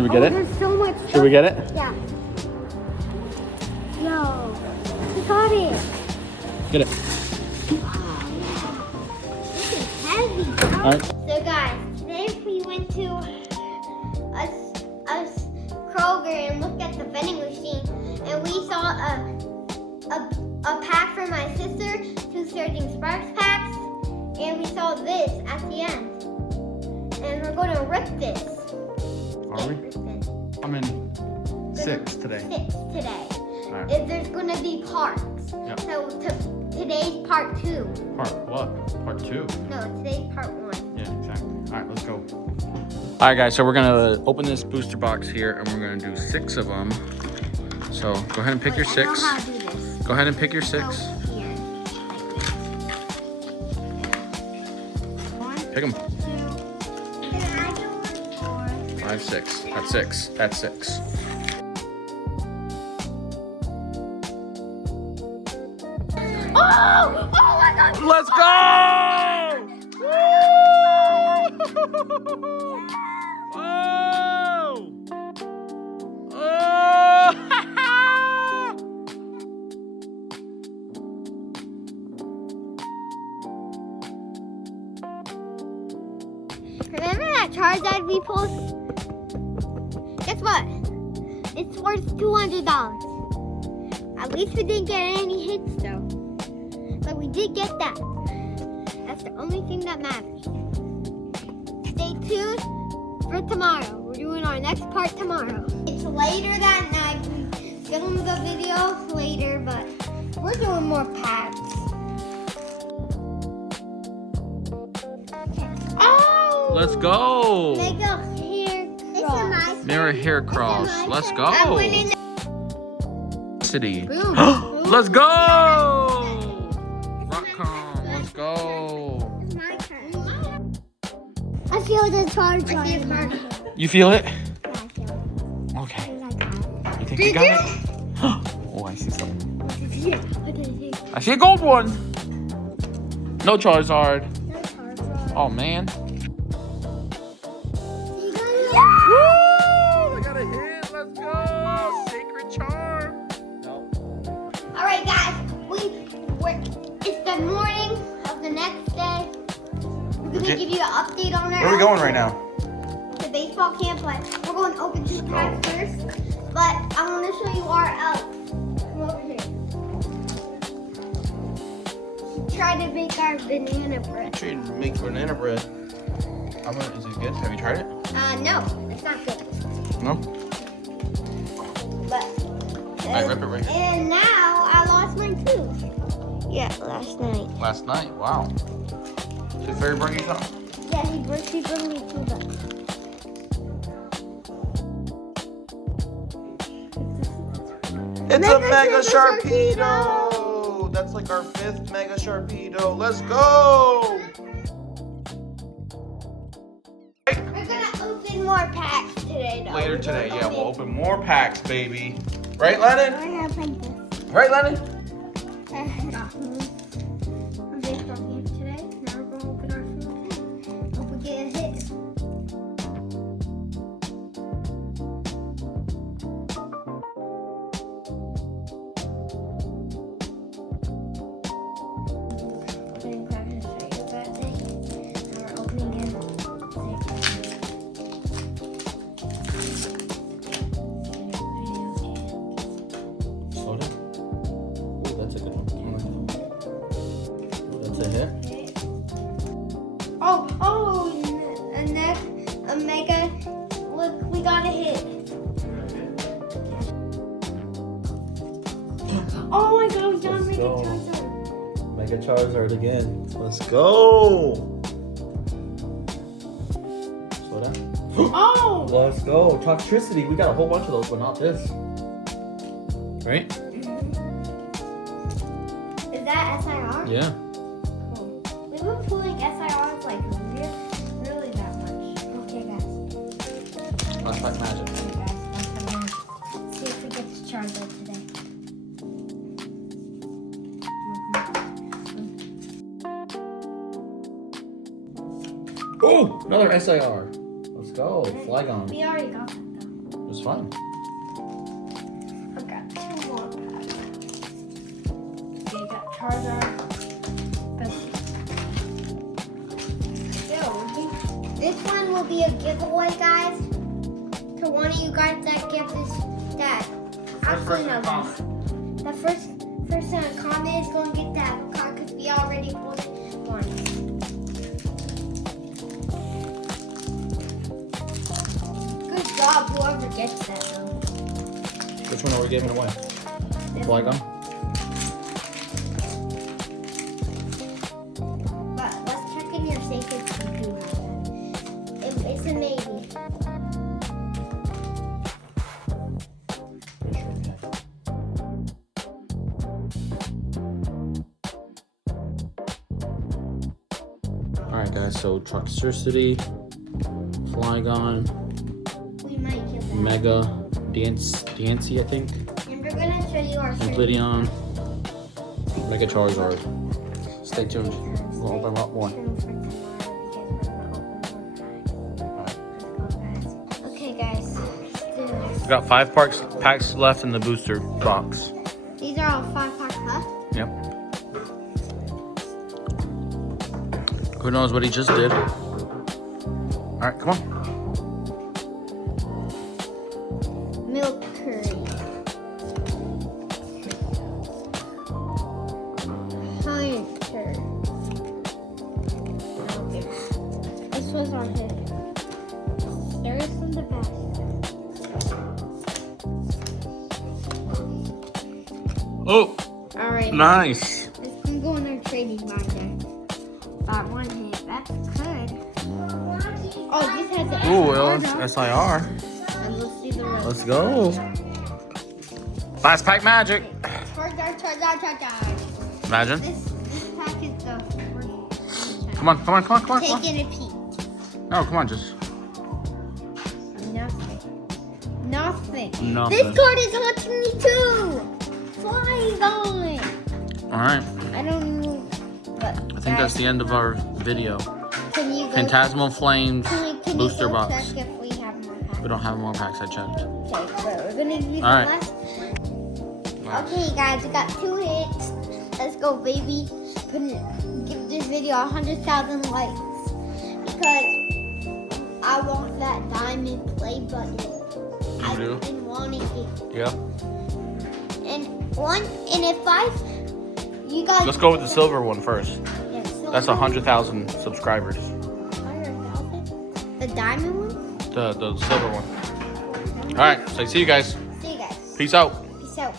Should we get it? There's so much stuff. Should we get it? Yeah. Yo, we got it. Get it. This is heavy. All right. So guys, today we went to a Kroger and looked at the vending machine, and we saw a pack for my sister, 2 Surging Sparks packs, and we saw this at the end. And we're going to rip this. Are we? I'm in 6 today. 6 today. All right. There's going to be parts. Yep. So today's part 2. Part what? Part 2? No, today's part 1. Yeah, exactly. All right, let's go. All right, guys, so we're gonna open this booster box here, and we're gonna do 6 of them. So go ahead and pick your 6. I know how to do this. Go ahead and pick your 6. So here, like this. 1, Pick them. 2, 3, 4. 5, 6. That's 6. That's 6. Oh! Oh my God! Let's go! Woo! Oh! Oh! Remember that Charizard we pulled? Guess what? It's worth $200. At least we didn't get any hits though. But we did get that. That's the only thing that matters. Stay tuned for tomorrow. We're doing our next part tomorrow. It's later that night. We filmed the video later, but we're doing more packs. Oh! Let's go! Mega hair cross. Mirror hair cross. Let's go! I went in City. Boom. Let's go! Rockcom, let's go! It's my turn. I feel the charge. You feel it? Yeah, I feel it. Okay. I You think you got it? Oh, I see something. got it. I see a gold one. No Charizard. No Charizard. Oh man. Yeah! Woo! I got a hit. Let's go. Sacred Charm. No. All right, guys. It's the morning of the next day. We're gonna give you an update on our. Where are we going right now? The baseball camp, but we're going to open 2 packs first. But I want to show you our elf. Come over here. Try to make our banana bread. Trying to make banana bread. Is it good? Have you tried it? No, it's not good. No. But I rip it right here. and now I lost mine too. Yeah, last night. Last night. Wow. Did Fairy bring you something? Yeah, he brought me 2 bucks. It's Mega a Mega Sharpedo! Sharpedo! That's like our 5th Mega Sharpedo. Let's go! We're gonna open more packs today, though. Later today, yeah, we'll open more packs, baby. Right, Lennon? We're gonna open this. Right, Lennon? On baseball camp today. Now we're gonna open our food. Hope we get a hit. Opening crack and show you that thing. Now we're opening it. Slow down. Ooh, that's a good one. That's a hit. A mega. Look, we got a hit. Oh my God, we got a Let's mega go. Charizard. Mega Charizard again. Let's go! Slow down. Oh! Let's go. Toxtricity. We got a whole bunch of those, but not this. Right? Is that SIR? Yeah. Cool. We've been pulling SIRs like really that much. Okay, guys. Flashback magic. Okay, guys. Let's see if we get this Charizard today. Oh, another SIR. Let's go. Flygon. We already got that though. That's fine. I got 2 more packs. Okay, got Charizard. This one will be a giveaway, guys. To one of you guys that give this that. Actually, no, guys. The first person to comment is going to get that card because we already pulled it once. Good job, whoever gets that, though. Which one are we giving away? Flygon? But let's check in your safe if you do have that. It's a maybe. Alright guys, so Toxicity, Flygon, We might get that. Mega, Dancey I think, And we're going to show you our Oblivion, Mega Charizard. Stay tuned, we'll open up more. Okay, guys. We got 5 packs left in the booster box. These are all 5 packs left. Yep. Who knows what he just did? Alright, come on. Milk curry. Hunter. Okay. This was our hit. There is from the back. Oh, Alright. nice. This can go in our trading binder. That one hit. That's good. Oh, this has the Ooh, SIR. it's SIR. And let's see the rest. Let's go. Last pack magic. Charizard. Imagine. This pack is the first. Come on. Taking a peek. No, come on, just. Nothing. Nothing. This card is haunting me too. Flygon. Alright. I don't know. But I think that's the end of our video. Can you go Phantasmal Flames can you booster go box. check if we have more packs? We don't have more packs, I checked. Okay, but we're gonna do the Alright. last. Okay, guys, we got 2 hits. Let's go, baby. Give this video 100,000 likes because I want that diamond play button. I've do? been wanting it. Yeah. And if you guys. Let's go with the silver one first. Yeah, That's 100,000 subscribers. 100,000. The diamond one. The silver one. Alright, so see you guys. See you guys. Peace out. Peace out.